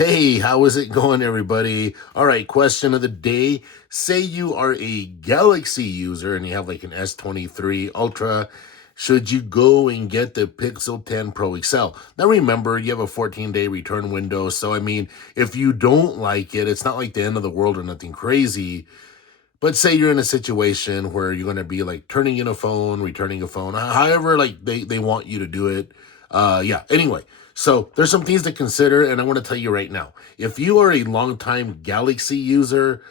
Hey, how is it going, everybody? All right, question of the day. Say you are a Galaxy user and you have like an S23 Ultra. Should you go and get the Pixel 10 Pro XL? Now, remember, you have a 14-day return window. So, I mean, if you don't like it, it's not like the end of the world or nothing crazy. But say you're in a situation where you're going to be like turning in a phone, returning a phone, however, like they want you to do it. Yeah, anyway. So there's some things to consider, and I want to tell you right now. If you are a longtime Galaxy user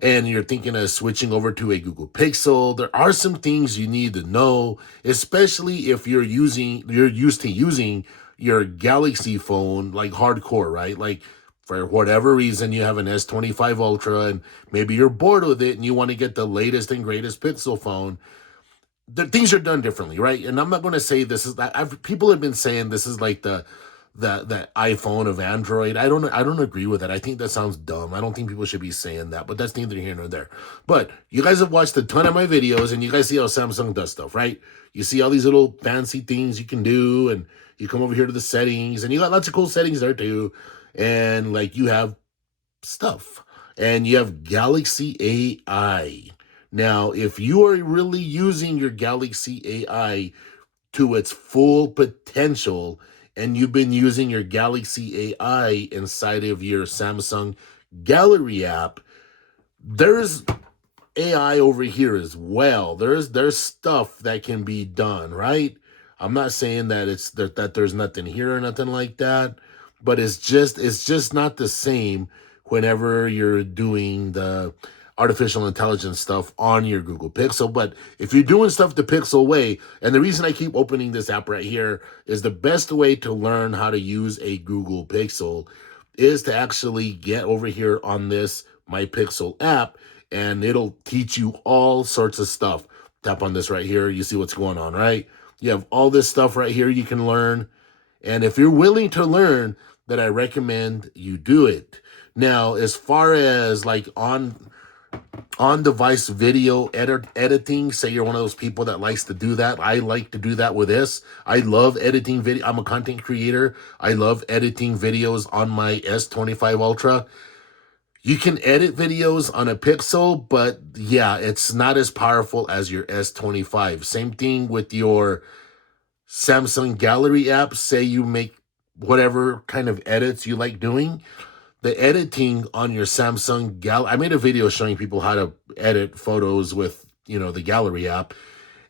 and you're thinking of switching over to a Google Pixel, there are some things you need to know, especially if you're used to using your Galaxy phone like hardcore, right? Like for whatever reason you have an S25 Ultra and maybe you're bored with it and you want to get the latest and greatest Pixel phone. The things are done differently, right? And I'm not going to say this is that people have been saying this is like the iPhone of Android. I don't agree with that. I think that sounds dumb. I don't think people should be saying that, but that's neither here nor there. But you guys have watched a ton of my videos and you guys see how Samsung does stuff, right? You see all these little fancy things you can do, and you come over here to the settings and you got lots of cool settings there too. And like you have stuff. And you have Galaxy AI. Now, if you are really using your Galaxy AI to its full potential, and you've been using your Galaxy AI inside of your Samsung Gallery app, there's AI over here as well. There's stuff that can be done, right? I'm not saying that that there's nothing here or nothing like that, but it's just not the same whenever you're doing the artificial intelligence stuff on your Google Pixel. But if you're doing stuff the Pixel way, and the reason I keep opening this app right here is the best way to learn how to use a Google Pixel is to actually get over here on this My Pixel app, and it'll teach you all sorts of stuff. Tap on this right here. You see what's going on, right? You have all this stuff right here you can learn. And if you're willing to learn, then I recommend you do it. Now, as far as like on-device video editing, say you're one of those people that likes to do that. I like to do that with this. I love editing video. I'm a content creator. I love editing videos on my S25 Ultra. You can edit videos on a Pixel, but yeah, it's not as powerful as your S25. Same thing with your Samsung Gallery app. Say you make whatever kind of edits you like doing. The editing on your Samsung Gallery, I made a video showing people how to edit photos with, the Gallery app.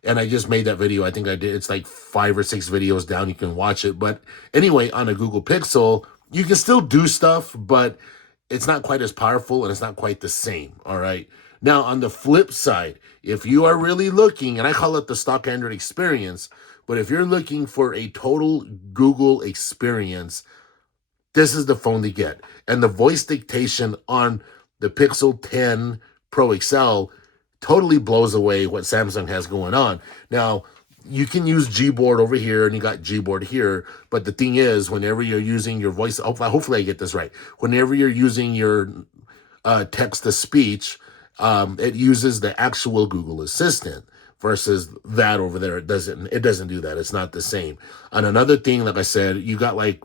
And I just made that video. I think I did. It's like 5 or 6 videos down. You can watch it. But anyway, on a Google Pixel, you can still do stuff, but it's not quite as powerful and it's not quite the same. All right. Now, on the flip side, if you are really looking, and I call it the stock Android experience, but if you're looking for a total Google experience, this is the phone to get. And the voice dictation on the Pixel 10 Pro XL totally blows away what Samsung has going on. Now, you can use Gboard over here and you got Gboard here, but the thing is, whenever you're using your voice, hopefully I get this right. Whenever you're using your text to speech, it uses the actual Google Assistant versus that over there. It doesn't do that. It's not the same. And another thing, like I said, you got like,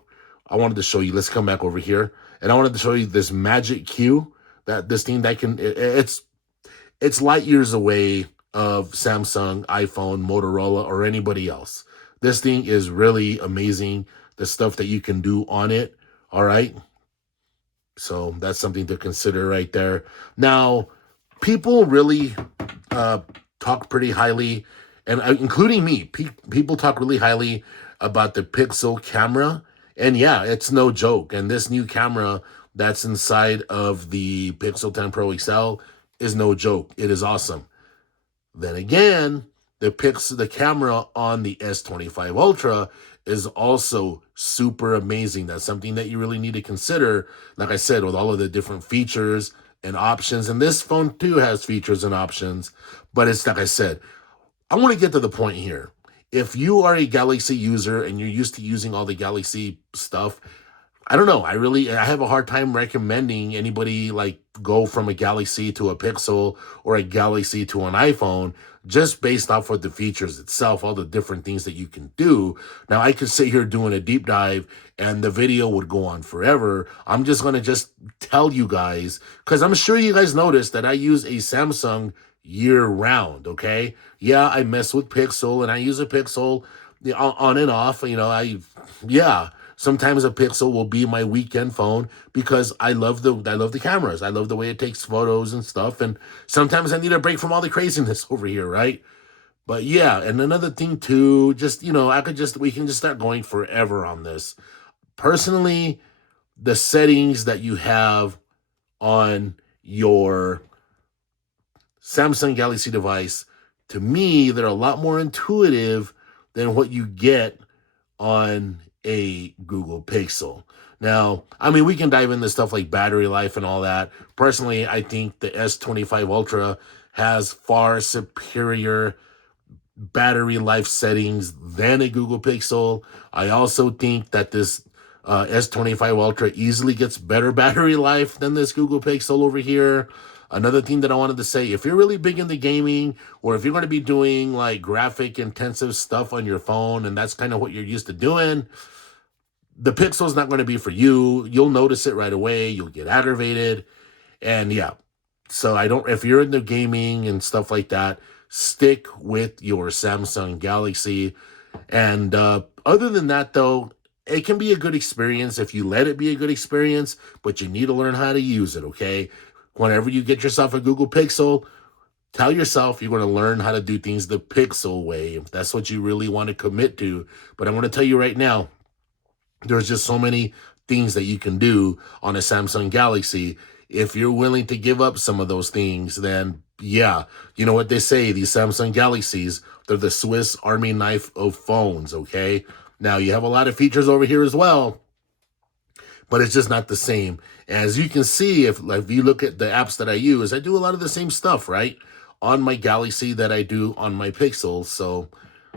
I wanted to show you, let's come back over here. And I wanted to show you this Magic Q, that this thing that it's light years away of Samsung, iPhone, Motorola, or anybody else. This thing is really amazing, the stuff that you can do on it. All right. So that's something to consider right there. Now, people really uh, talk pretty highly, and including me, people talk really highly about the Pixel camera. And yeah, it's no joke. And this new camera that's inside of the Pixel 10 Pro XL is no joke. It is awesome. Then again, the camera on the S25 Ultra is also super amazing. That's something that you really need to consider. Like I said, with all of the different features and options, and this phone too has features and options, but it's like I said, I want to get to the point here. If you are a Galaxy user and you're used to using all the Galaxy stuff, I don't know. I have a hard time recommending anybody like go from a Galaxy to a Pixel or a Galaxy to an iPhone just based off of the features itself, all the different things that you can do. Now, I could sit here doing a deep dive and the video would go on forever. I'm just going to just tell you guys, because I'm sure you guys noticed that I use a Samsung year round, okay? Yeah, I mess with Pixel and I use a Pixel on and off. Yeah. Sometimes a Pixel will be my weekend phone because I love the cameras. I love the way it takes photos and stuff. And sometimes I need a break from all the craziness over here, right? But yeah, and another thing too, just we can just start going forever on this. Personally, the settings that you have on your Samsung Galaxy device, to me, they're a lot more intuitive than what you get on a Google Pixel. Now, I mean, we can dive into stuff like battery life and all that. Personally, I think the S25 Ultra has far superior battery life settings than a Google Pixel. I also think that this S25 Ultra easily gets better battery life than this Google Pixel over here. Another thing that I wanted to say, if you're really big into gaming, or if you're going to be doing like graphic intensive stuff on your phone, and that's kind of what you're used to doing, the Pixel's not going to be for you. You'll notice it right away. You'll get aggravated. And yeah, so if you're into gaming and stuff like that, stick with your Samsung Galaxy. And other than that, though, it can be a good experience if you let it be a good experience, but you need to learn how to use it, okay? Whenever you get yourself a Google Pixel, tell yourself you're going to learn how to do things the Pixel way, if that's what you really want to commit to. But I'm going to tell you right now, there's just so many things that you can do on a Samsung Galaxy. If you're willing to give up some of those things, then yeah, you know what they say, these Samsung Galaxies, they're the Swiss Army knife of phones, okay? Now, you have a lot of features over here as well, but it's just not the same. As you can see, if you look at the apps that I use, I do a lot of the same stuff, right? On my Galaxy that I do on my Pixel. So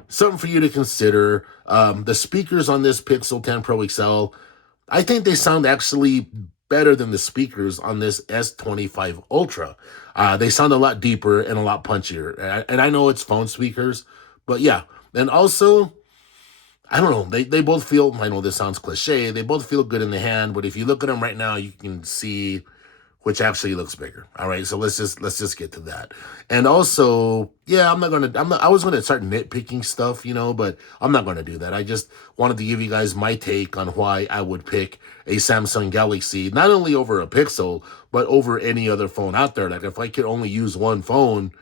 something for you to consider. The speakers on this Pixel 10 Pro XL, I think they sound actually better than the speakers on this S25 Ultra. They sound a lot deeper and a lot punchier. And I know it's phone speakers, but yeah. And also, I don't know, they both feel, I know this sounds cliche, they both feel good in the hand, but if you look at them right now, you can see which actually looks bigger. All right, so let's just get to that. And also, yeah, I was gonna start nitpicking stuff, but I'm not gonna do that. I just wanted to give you guys my take on why I would pick a Samsung Galaxy, not only over a Pixel, but over any other phone out there. Like if I could only use one phone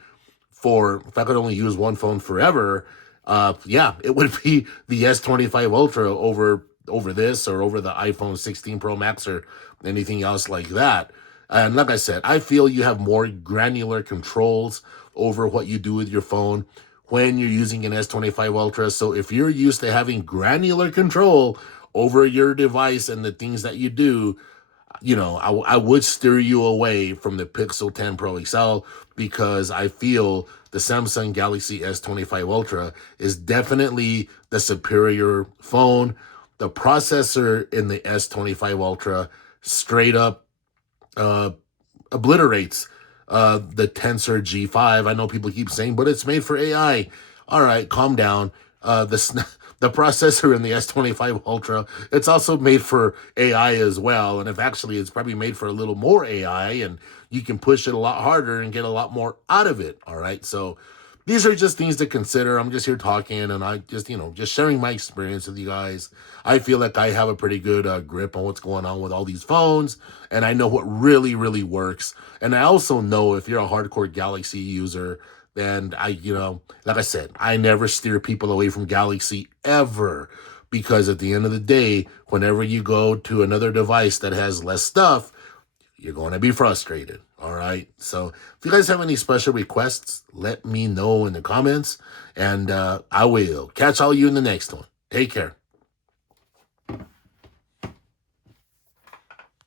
forever, yeah, it would be the S25 Ultra over this or over the iPhone 16 Pro Max or anything else like that. And like I said, I feel you have more granular controls over what you do with your phone when you're using an S25 Ultra. So if you're used to having granular control over your device and the things that you do, I would steer you away from the Pixel 10 Pro XL because I feel the Samsung Galaxy S25 Ultra is definitely the superior phone. The processor in the S25 Ultra straight up obliterates the Tensor G5. I know people keep saying, but it's made for AI. All right, calm down. The processor in the S25 Ultra, it's also made for AI as well. And if actually it's probably made for a little more AI and you can push it a lot harder and get a lot more out of it. All right. So these are just things to consider. I'm just here talking and I just sharing my experience with you guys. I feel like I have a pretty good grip on what's going on with all these phones. And I know what really, really works. And I also know if you're a hardcore Galaxy user, and like I said, I never steer people away from Galaxy ever, because at the end of the day, whenever you go to another device that has less stuff, you're going to be frustrated. All right. So if you guys have any special requests, let me know in the comments, and I will catch all you in the next one. Take care.